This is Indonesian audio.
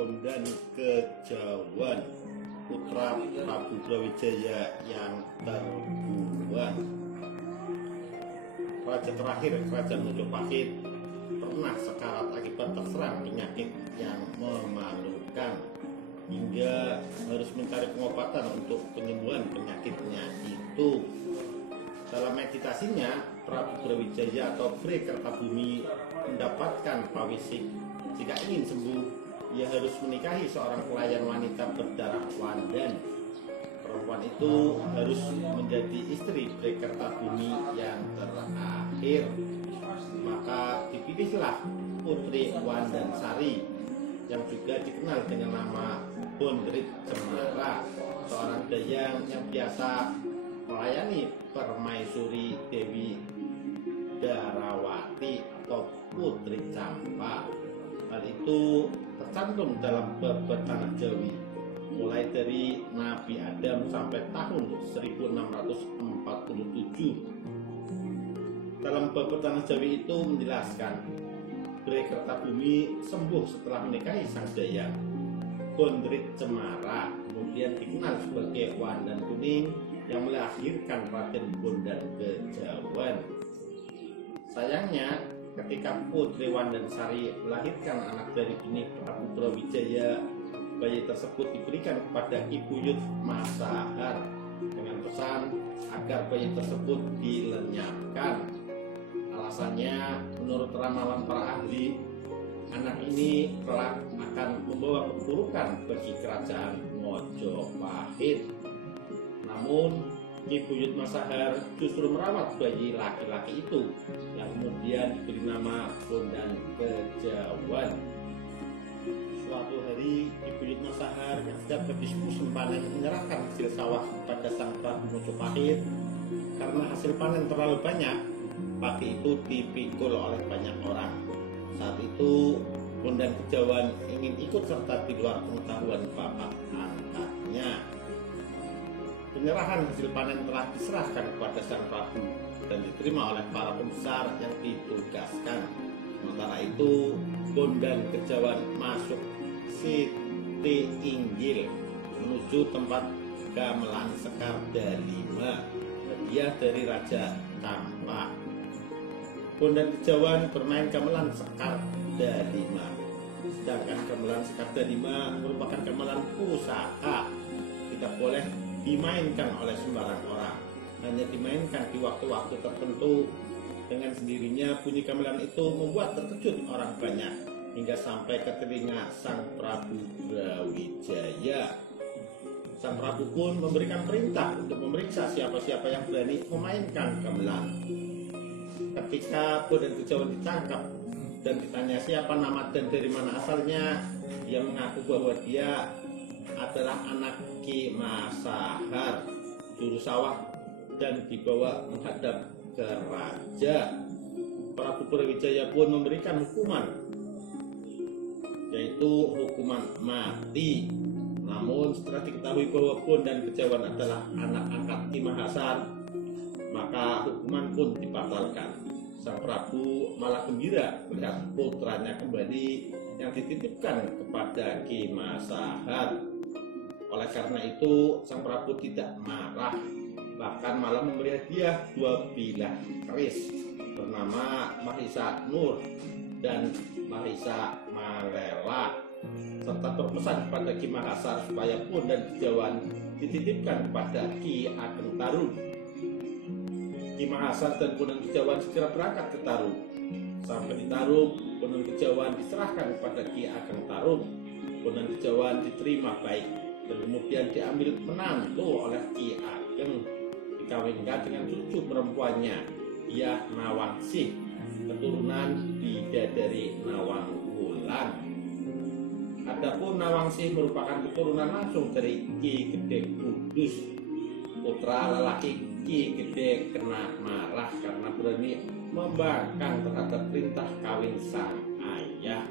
Bondan Kejawan, putra Prabu Brawijaya yang terbuang. Raja terakhir Kerajaan Majapahit pernah sekarat akibat terserang penyakit yang memalukan, hingga harus mencari pengobatan untuk penyembuhan penyakitnya itu. Dalam meditasinya, Prabu Brawijaya atau Bhre Kertabumi mendapatkan pawisik. Jika ingin sembuh, ia harus menikahi seorang pelayan wanita berdarah Wandan. Perempuan itu harus menjadi istri Bhre Kertabumi yang terakhir. Maka dipilihlah Putri Wandansari yang juga dikenal dengan nama Bondrit Cemara, seorang dayang yang biasa melayani permaisuri Dewi Darawati atau Putri Campa. Hal itu tercantum dalam bab Tanah Jawi mulai dari Nabi Adam sampai tahun 1647. Dalam bab Tanah Jawi itu menjelaskan Bhre Kertabumi sembuh setelah menikahi sang dayang Bondrit Cemara, kemudian dikenal sebagai Wandan Kuning yang melahirkan Raden Bondan Kejawan. Sayangnya, ketika Putri Wandansari melahirkan anak dari bini Prabu Brawijaya, bayi tersebut diberikan kepada Ibu Yud Masahar dengan pesan agar bayi tersebut dilenyapkan. Alasannya, menurut ramalan para ahli, anak ini kelak akan membawa keburukan bagi kerajaan Majapahit. Namun, Ibu Yud Masahar justru merawat bayi laki-laki itu yang kemudian diberi nama Bondan Kejawan. Suatu hari, Ibu Yud Masahar yang sedang berdiskusi panen menyerahkan hasil sawah kepada sang Prabu Majapahit. Karena hasil panen terlalu banyak, pagi itu dipikul oleh banyak orang. Saat itu, Bondan Kejawan ingin ikut serta di luar pengetahuan bapak angkatnya. Penyerahan hasil panen telah diserahkan kepada sang Prabu dan diterima oleh para pembesar yang ditugaskan. Sementara itu, Bondan Kejawan masuk Siti Inggil menuju tempat gamelan Sekar Dalima, hadiah dari Raja Campa. Bondan Kejawan bermain gamelan Sekar Dalima, sedangkan gamelan Sekar Dalima merupakan gamelan pusaka, tidak boleh dimainkan oleh sembarang orang, hanya dimainkan di waktu-waktu tertentu. Dengan sendirinya bunyi gamelan itu membuat terkejut orang banyak hingga sampai ke telinga sang Prabu Brawijaya. Sang Prabu pun memberikan perintah untuk memeriksa siapa-siapa yang berani memainkan gamelan. Ketika Bondan Kejawan ditangkap dan ditanya siapa nama dan dari mana asalnya, dia mengaku bahwa dia adalah anak Ki Masahar, juru sawah, dan dibawa menghadap ke raja. Prabu Brawijaya pun memberikan hukuman, yaitu hukuman mati. Namun setelah diketahui bahwa Bondan Kejawan adalah anak angkat Ki Mahasar, maka hukuman pun dibatalkan. Sang Prabu malah gembira melihat putranya kembali yang dititipkan kepada Ki Masahar. Oleh karena itu, sang Prabu tidak marah, bahkan malah memberi hadiah 2 bilah keris bernama Mahisa Nur dan Mahisa Malela, serta berpesan kepada Ki Mahasar supaya Bondan Kejawan dititipkan kepada Ki Ageng Tarum. Ki Mahasar dan Bondan Kejawan segera berangkat ke Tarum. Sampai di Tarum, Bondan Kejawan diserahkan kepada Ki Ageng Tarum. Bondan Kejawan diterima baik dan kemudian diambil menantu oleh Ki Ageng, dikawinkan dengan cucu perempuannya, Dyah Nawangsih, keturunan bidadari Nawangwulan. Adapun Nawangsih merupakan keturunan langsung dari Ki Gede Kudus. Putra lelaki Ki Gede kena marah karena berani membangkang terhadap perintah kawin sang ayah.